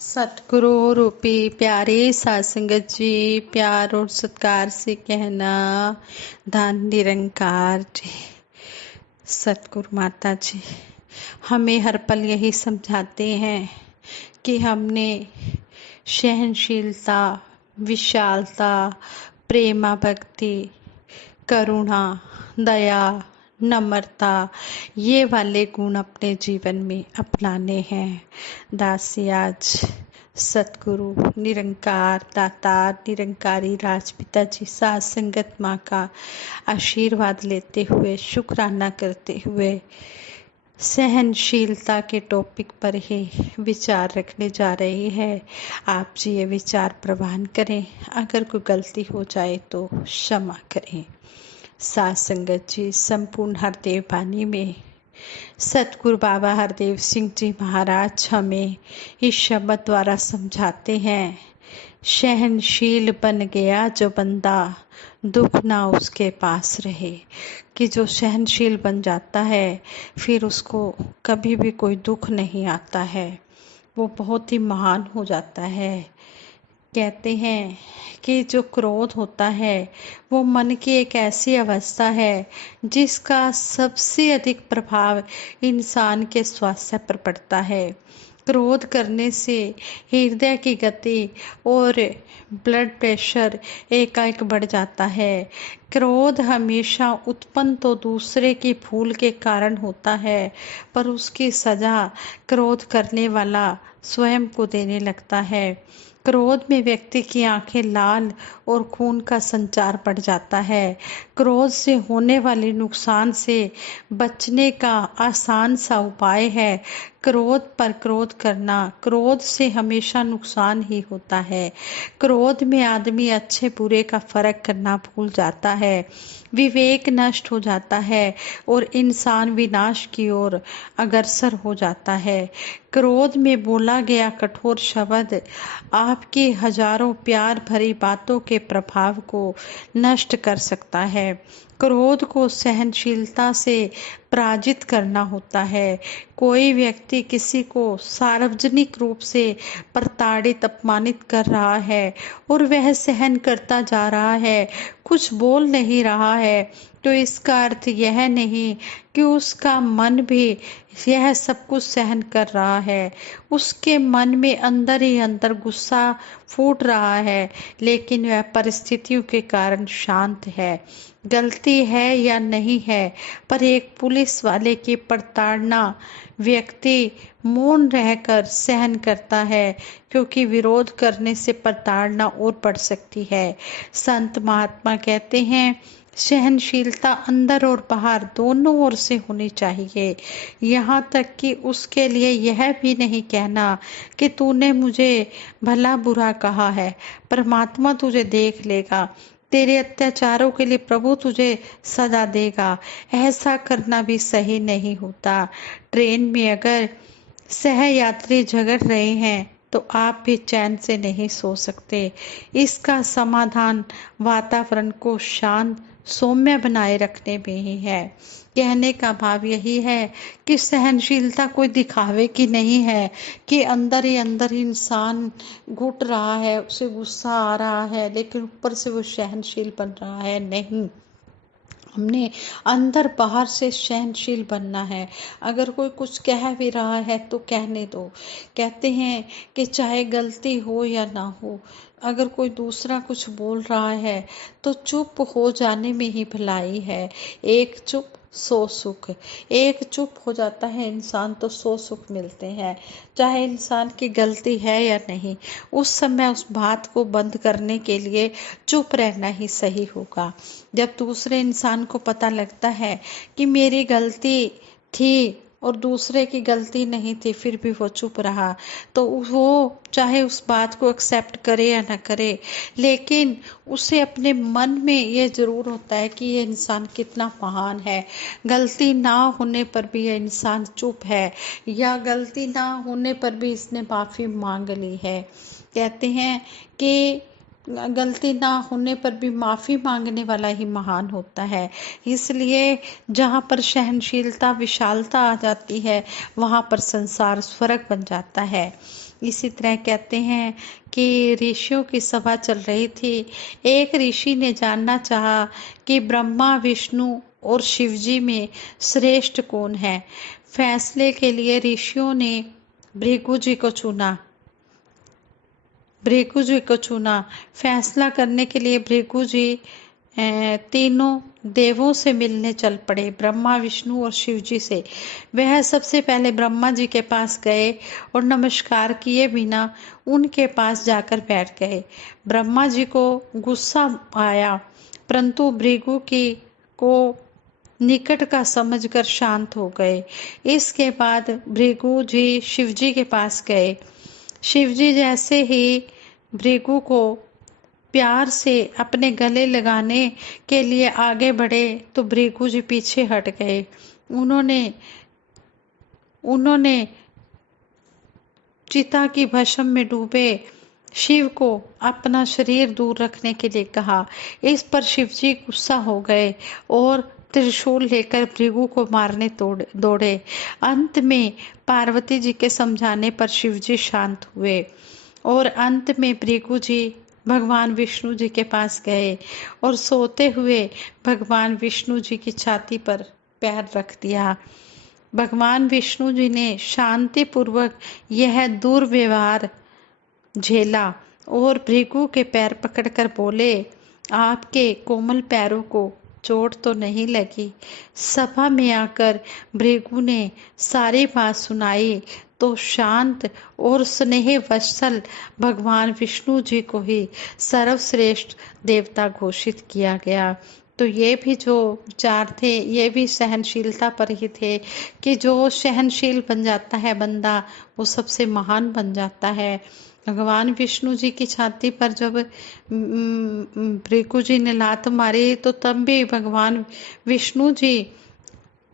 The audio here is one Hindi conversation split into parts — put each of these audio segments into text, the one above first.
सतगुरु रूपी प्यारे सत्संगत जी, प्यार और सत्कार से कहना धन निरंकार जी। सतगुरु माता जी हमें हर पल यही समझाते हैं कि हमने सहनशीलता, विशालता, प्रेमा भक्ति, करुणा, दया, नम्रता ये वाले गुण अपने जीवन में अपनाने हैं। दासी आज सतगुरु निरंकार दातार निरंकारी राजपिता जी साथ संगत माँ का आशीर्वाद लेते हुए शुक्राना करते हुए सहनशीलता के टॉपिक पर ही विचार रखने जा रही है। आप जी ये विचार प्रवान करें, अगर कोई गलती हो जाए तो क्षमा करें। साथ संगत जी संपूर्ण हरदेव वाणी में सतगुरु बाबा हरदेव सिंह जी महाराज हमें इस शब्द द्वारा समझाते हैं, सहनशील बन गया जो बंदा दुख ना उसके पास रहे। कि जो सहनशील बन जाता है फिर उसको कभी भी कोई दुख नहीं आता है, वो बहुत ही महान हो जाता है। कहते हैं कि जो क्रोध होता है वो मन की एक ऐसी अवस्था है जिसका सबसे अधिक प्रभाव इंसान के स्वास्थ्य पर पड़ता है। क्रोध करने से हृदय की गति और ब्लड प्रेशर एकाएक बढ़ जाता है। क्रोध हमेशा उत्पन्न तो दूसरे की भूल के कारण होता है, पर उसकी सजा क्रोध करने वाला स्वयं को देने लगता है। क्रोध में व्यक्ति की आंखें लाल और खून का संचार बढ़ जाता है। क्रोध से होने वाले नुकसान से बचने का आसान सा उपाय है क्रोध पर क्रोध करना। क्रोध से हमेशा नुकसान ही होता है। क्रोध में आदमी अच्छे बुरे का फर्क करना भूल जाता है, विवेक नष्ट हो जाता है और इंसान विनाश की ओर अग्रसर हो जाता है। क्रोध में बोला गया कठोर शब्द आपकी हजारों प्यार भरी बातों के प्रभाव को नष्ट कर सकता है। क्रोध को सहनशीलता से पराजित करना होता है। कोई व्यक्ति किसी को सार्वजनिक रूप से प्रताड़ित अपमानित कर रहा है और वह सहन करता जा रहा है, कुछ बोल नहीं रहा है, तो इसका अर्थ यह नहीं कि उसका मन भी यह सब कुछ सहन कर रहा है। उसके मन में अंदर ही अंदर गुस्सा फूट रहा है, लेकिन वह परिस्थितियों के कारण शांत है। गलती है या नहीं है, पर एक पुलिस वाले की प्रताड़ना व्यक्ति मौन रहकर सहन करता है, क्योंकि विरोध करने से प्रताड़ना और बढ़ सकती है। संत महात्मा कहते हैं सहनशीलता अंदर और बाहर दोनों ओर से होनी चाहिए। यहाँ तक कि उसके लिए यह भी नहीं कहना कि तूने मुझे भला बुरा कहा है, परमात्मा तुझे देख लेगा, तेरे अत्याचारों के लिए प्रभु तुझे सजा देगा। ऐसा करना भी सही नहीं होता। ट्रेन में अगर सह यात्री झगड़ रहे हैं तो आप भी चैन से नहीं सो सकते। इसका समाधान वातावरण को शांत सौम्य बनाए रखने में ही है। कहने का भाव यही है कि सहनशीलता कोई दिखावे की नहीं है कि अंदर ही अंदर इंसान घुट रहा है, उसे गुस्सा आ रहा है, लेकिन ऊपर से वो सहनशील बन रहा है। नहीं, हमने अंदर बाहर से सहनशील बनना है। अगर कोई कुछ कह भी रहा है तो कहने दो। कहते हैं कि चाहे गलती हो या ना हो, अगर कोई दूसरा कुछ बोल रहा है तो चुप हो जाने में ही भलाई है। एक चुप सौ सुख, एक चुप हो जाता है इंसान तो 100 सुख मिलते हैं। चाहे इंसान की गलती है या नहीं, उस समय उस बात को बंद करने के लिए चुप रहना ही सही होगा। जब दूसरे इंसान को पता लगता है कि मेरी गलती थी और दूसरे की गलती नहीं थी, फिर भी वो चुप रहा, तो वो चाहे उस बात को एक्सेप्ट करे या ना करे, लेकिन उसे अपने मन में ये जरूर होता है कि ये इंसान कितना महान है। गलती ना होने पर भी ये इंसान चुप है, या गलती ना होने पर भी इसने माफ़ी मांग ली है। कहते हैं कि गलती ना होने पर भी माफ़ी मांगने वाला ही महान होता है। इसलिए जहाँ पर सहनशीलता विशालता आ जाती है, वहाँ पर संसार स्वर्ग बन जाता है। इसी तरह कहते हैं कि ऋषियों की सभा चल रही थी। एक ऋषि ने जानना चाहा कि ब्रह्मा, विष्णु और शिवजी में श्रेष्ठ कौन है। फैसले के लिए ऋषियों ने भृगु जी को चुना। फैसला करने के लिए भृगु जी तीनों देवों से मिलने चल पड़े, ब्रह्मा, विष्णु और शिव जी से। वह सबसे पहले ब्रह्मा जी के पास गए और नमस्कार किए बिना उनके पास जाकर बैठ गए। ब्रह्मा जी को गुस्सा आया, परंतु भृगु की को निकट का समझकर शांत हो गए। इसके बाद भृगु जी शिव जी के पास गए। शिव जी जैसे ही भृगु को प्यार से अपने गले लगाने के लिए आगे बढ़े तो भृगु जी पीछे हट गए। उन्होंने चिता की भस्म में डूबे शिव को अपना शरीर दूर रखने के लिए कहा। इस पर शिव जी गुस्सा हो गए और त्रिशूल लेकर भृगु को मारने दौड़े। अंत में पार्वती जी के समझाने पर शिव जी शांत हुए और अंत में भृगु जी भगवान विष्णु जी के पास गए और सोते हुए भगवान विष्णु जी की छाती पर पैर रख दिया। भगवान विष्णु जी ने शांति पूर्वक यह दुर्व्यवहार झेला और भृगु के पैर पकड़कर बोले, आपके कोमल पैरों को चोट तो नहीं लगी। सभा में आकर भृगु ने सारी बात सुनाई तो शांत और स्नेह वत्सल भगवान विष्णु जी को ही सर्वश्रेष्ठ देवता घोषित किया गया। तो ये भी जो विचार थे ये भी सहनशीलता पर ही थे कि जो सहनशील बन जाता है बंदा वो सबसे महान बन जाता है। भगवान विष्णु जी की छाती पर जब भृगु जी ने लात मारी तो तब भी भगवान विष्णु जी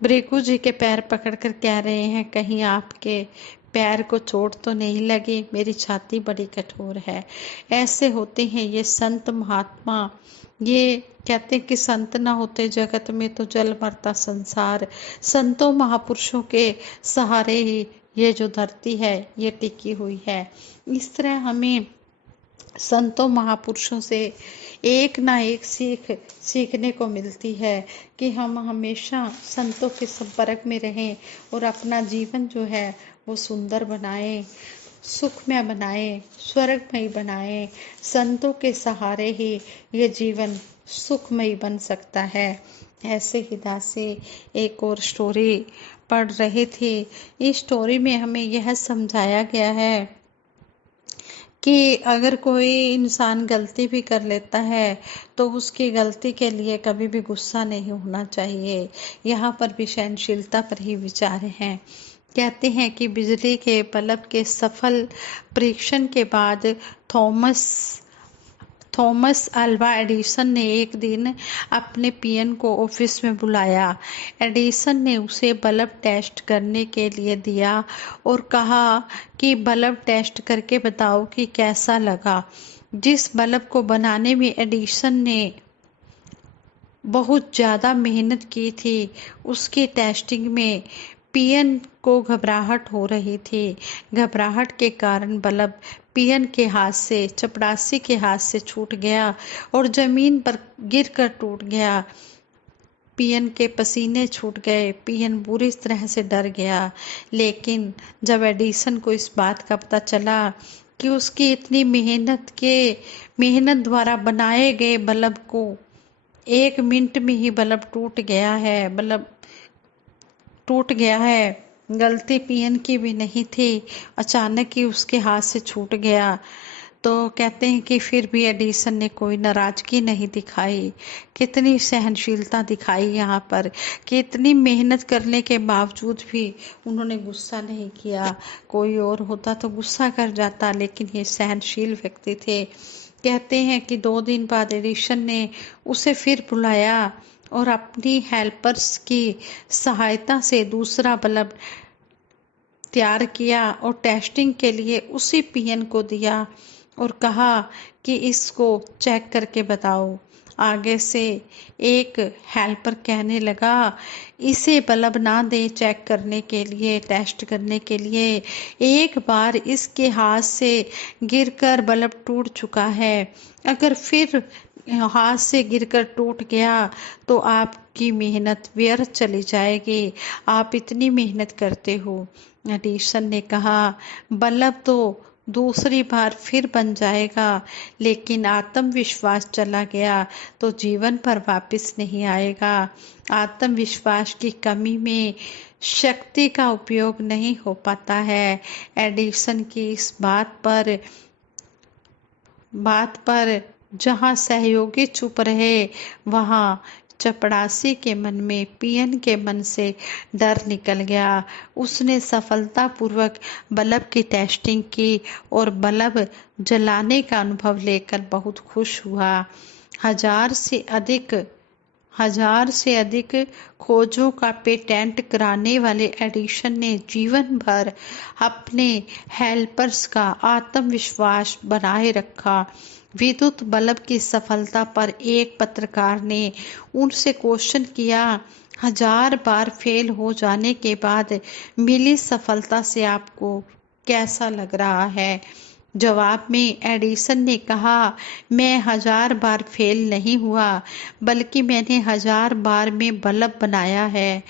भृगु जी के पैर पकड़कर कह रहे हैं, कहीं आपके पैर को चोट तो नहीं लगी, मेरी छाती बड़ी कठोर है। ऐसे होते हैं ये संत महात्मा। ये कहते हैं कि संत ना होते जगत में तो जल मरता संसार। संतों महापुरुषों के सहारे ही ये जो धरती है ये टिकी हुई है। इस तरह हमें संतों महापुरुषों से एक ना एक सीखने को मिलती है कि हम हमेशा संतों के संपर्क में रहें और अपना जीवन जो है वो सुंदर बनाएं, सुखमय बनाएं, स्वर्गमय बनाएं। संतों के सहारे ही ये जीवन सुखमय बन सकता है। ऐसे ही दासी एक और स्टोरी पढ़ रही थी। इस स्टोरी में हमें यह समझाया गया है कि अगर कोई इंसान गलती भी कर लेता है तो उसकी गलती के लिए कभी भी गुस्सा नहीं होना चाहिए। यहाँ पर भी सहनशीलता पर ही विचार हैं। कहते हैं कि बिजली के बल्ब के सफल परीक्षण के बाद थॉमस अल्वा एडिसन ने एक दिन अपने पियन को ऑफिस में बुलाया। एडिसन ने उसे बल्ब टेस्ट करने के लिए दिया और कहा कि बल्ब टेस्ट करके बताओ कि कैसा लगा। जिस बल्ब को बनाने में एडिसन ने बहुत ज़्यादा मेहनत की थी उसकी टेस्टिंग में पियन को घबराहट हो रही थी। घबराहट के कारण बल्ब पियन के हाथ से, चपरासी के हाथ से छूट गया और जमीन पर गिरकर टूट गया। पियन के पसीने छूट गए। पियन बुरी तरह से डर गया। लेकिन जब एडिसन को इस बात का पता चला कि उसकी इतनी मेहनत द्वारा बनाए गए बल्ब को 1 मिनट में ही बल्ब टूट गया है, गलती पियन की भी नहीं थी, अचानक ही उसके हाथ से छूट गया। तो कहते हैं कि फिर भी एडिसन ने कोई नाराजगी नहीं दिखाई। कितनी सहनशीलता दिखाई यहाँ पर कि इतनी मेहनत करने के बावजूद भी उन्होंने गुस्सा नहीं किया। कोई और होता तो गुस्सा कर जाता, लेकिन ये सहनशील व्यक्ति थे। कहते हैं कि 2 दिन बाद एडिसन ने उसे फिर बुलाया और अपनी हेल्पर्स की सहायता से दूसरा बल्ब तैयार किया और टेस्टिंग के लिए उसी पियन को दिया और कहा कि इसको चेक करके बताओ। आगे से एक हेल्पर कहने लगा, इसे बल्ब ना दे चेक करने के लिए, टेस्ट करने के लिए। एक बार इसके हाथ से गिरकर बल्ब टूट चुका है, अगर फिर हाथ से गिरकर टूट गया तो आपकी मेहनत व्यर्थ चली जाएगी। आप इतनी मेहनत करते हो। एडिसन ने कहा, बल्ब तो दूसरी बार फिर बन जाएगा, लेकिन आत्मविश्वास चला गया तो जीवन पर वापस नहीं आएगा। आत्मविश्वास की कमी में शक्ति का उपयोग नहीं हो पाता है। एडिसन की इस बात पर जहां सहयोगी चुप रहे, वहां चपड़ासी के मन में पियन के मन से डर निकल गया। उसने सफलतापूर्वक बल्ब की टेस्टिंग की और बल्ब जलाने का अनुभव लेकर बहुत खुश हुआ। हजार से अधिक खोजों का पेटेंट कराने वाले एडिसन ने जीवन भर अपने हेल्पर्स का आत्मविश्वास बनाए रखा। विद्युत बल्ब की सफलता पर एक पत्रकार ने उनसे क्वेश्चन किया, 1000 बार फेल हो जाने के बाद मिली सफलता से आपको कैसा लग रहा है? जवाब में एडिसन ने कहा, मैं 1000 बार फेल नहीं हुआ, बल्कि मैंने 1000 बार में बल्ब बनाया है।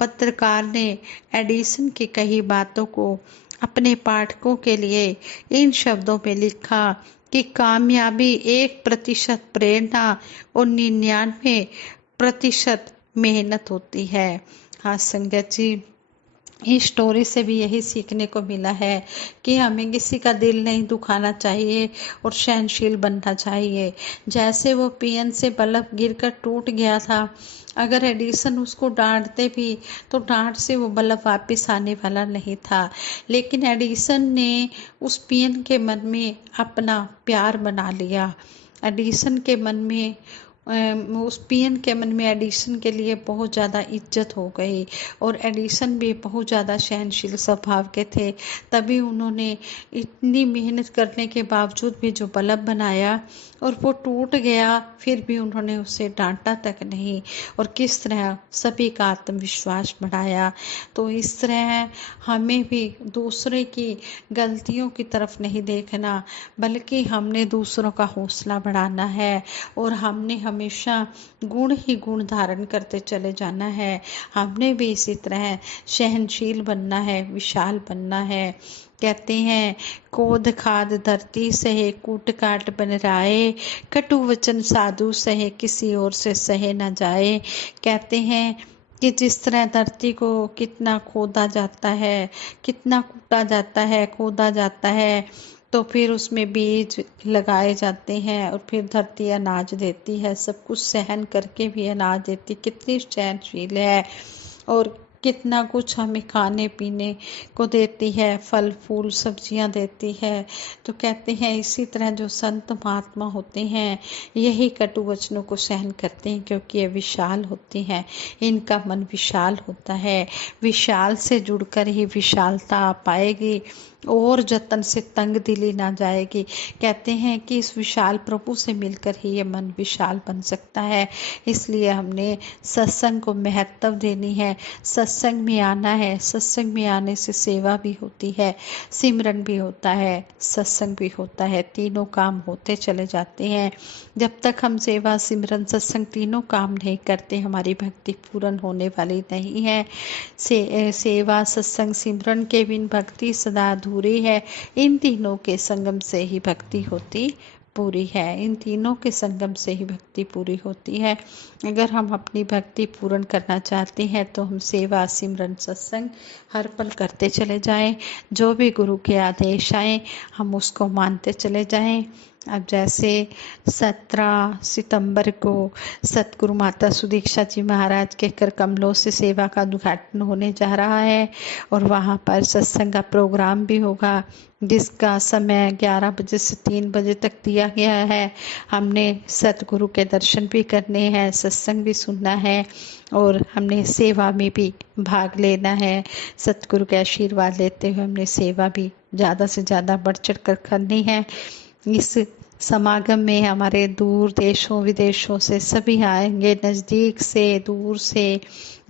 पत्रकार ने एडिसन की कही बातों को अपने पाठकों के लिए इन शब्दों में लिखा कि कामयाबी 1% प्रेरणा और 99% मेहनत होती है। हाँ संगत जी, इस स्टोरी से भी यही सीखने को मिला है कि हमें किसी का दिल नहीं दुखाना चाहिए और सहनशील बनना चाहिए। जैसे वो पियन से बल्ब गिरकर टूट गया था, अगर एडिसन उसको डांटते भी तो डांट से वो बल्ब वापस आने वाला नहीं था, लेकिन एडिसन ने उस पियन के मन में अपना प्यार बना लिया। एडिसन के मन में उस पियन के मन में एडिसन के लिए बहुत ज़्यादा इज्जत हो गई और एडिसन भी बहुत ज़्यादा सहनशील स्वभाव के थे। तभी उन्होंने इतनी मेहनत करने के बावजूद भी जो बल्ब बनाया और वो टूट गया, फिर भी उन्होंने उसे डांटा तक नहीं और किस तरह सभी का आत्मविश्वास बढ़ाया। तो इस तरह हमें भी दूसरे की गलतियों की तरफ नहीं देखना, बल्कि हमने दूसरों का हौसला बढ़ाना है और हमने हमेशा गुण ही गुण धारण करते चले जाना है। हमने भी इसी तरह सहनशील बनना है, विशाल बनना है। कहते हैं, कोद खाद धरती सहे, कूट काट बन राए, कटु वचन साधु सहे, किसी और से सहे न जाए। कहते हैं कि जिस तरह धरती को कितना खोदा जाता है, कितना कूटा जाता है, खोदा जाता है, तो फिर उसमें बीज लगाए जाते हैं और फिर धरती अनाज देती है, सब कुछ सहन करके भी अनाज देती। कितनी सहनशील है और कितना कुछ हमें खाने पीने को देती है, फल फूल सब्जियां देती है। तो कहते हैं इसी तरह जो संत महात्मा होते हैं यही कटु वचनों को सहन करते हैं, क्योंकि ये विशाल होती हैं, इनका मन विशाल होता है। विशाल से जुड़कर ही विशालता आ पाएगी और जतन से तंग दिली ना जाएगी। कहते हैं कि इस विशाल प्रभु से मिलकर ही ये मन विशाल बन सकता है। इसलिए हमने सत्संग को महत्व देनी है, सत्संग में आना है। सत्संग में आने से सेवा भी होती है, सिमरन भी होता है, सत्संग भी होता है, तीनों काम होते चले जाते हैं। जब तक हम सेवा सिमरन सत्संग तीनों काम नहीं करते, हमारी भक्ति पूर्ण होने वाली नहीं है। सेवा सत्संग सिमरन के बिन भक्ति सदा अधूरी है। इन तीनों के संगम से ही भक्ति होती पूरी है, इन तीनों के संगम से ही भक्ति पूरी होती है। अगर हम अपनी भक्ति पूर्ण करना चाहते हैं तो हम सेवा सिमरन सत्संग हर पल करते चले जाएं, जो भी गुरु के आदेश आए हम उसको मानते चले जाएं। अब जैसे 17 सितंबर को सतगुरु माता सुदीक्षा जी महाराज के कर कमलों से सेवा का उद्घाटन होने जा रहा है और वहाँ पर सत्संग का प्रोग्राम भी होगा, जिसका समय 11 बजे से 3 बजे तक दिया गया है। हमने सतगुरु के दर्शन भी करने हैं, सत्संग भी सुनना है और हमने सेवा में भी भाग लेना है। सतगुरु के आशीर्वाद लेते हुए हमने सेवा भी ज़्यादा से ज़्यादा बढ़ चढ़ कर करनी है। इस समागम में हमारे दूर देशों विदेशों से सभी आएंगे, नज़दीक से दूर से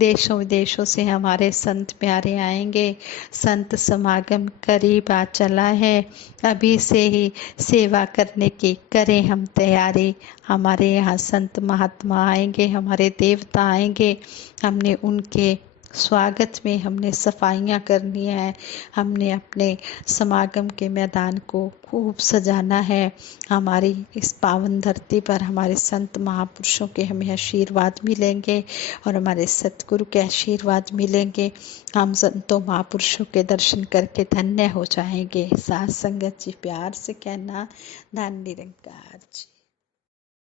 देशों विदेशों से हमारे संत प्यारे आएंगे। संत समागम करीब आ चला है, अभी से ही सेवा करने की करें हम तैयारी। हमारे यहाँ संत महात्मा आएंगे, हमारे देवता आएंगे, हमने उनके स्वागत में हमने सफाइयाँ करनी है, हमने अपने समागम के मैदान को खूब सजाना है। हमारी इस पावन धरती पर हमारे संत महापुरुषों के हमें आशीर्वाद मिलेंगे और हमारे सतगुरु के आशीर्वाद मिलेंगे। हम संतों महापुरुषों के दर्शन करके धन्य हो जाएंगे। साथ संगत जी प्यार से कहना, धन निरंकार जी।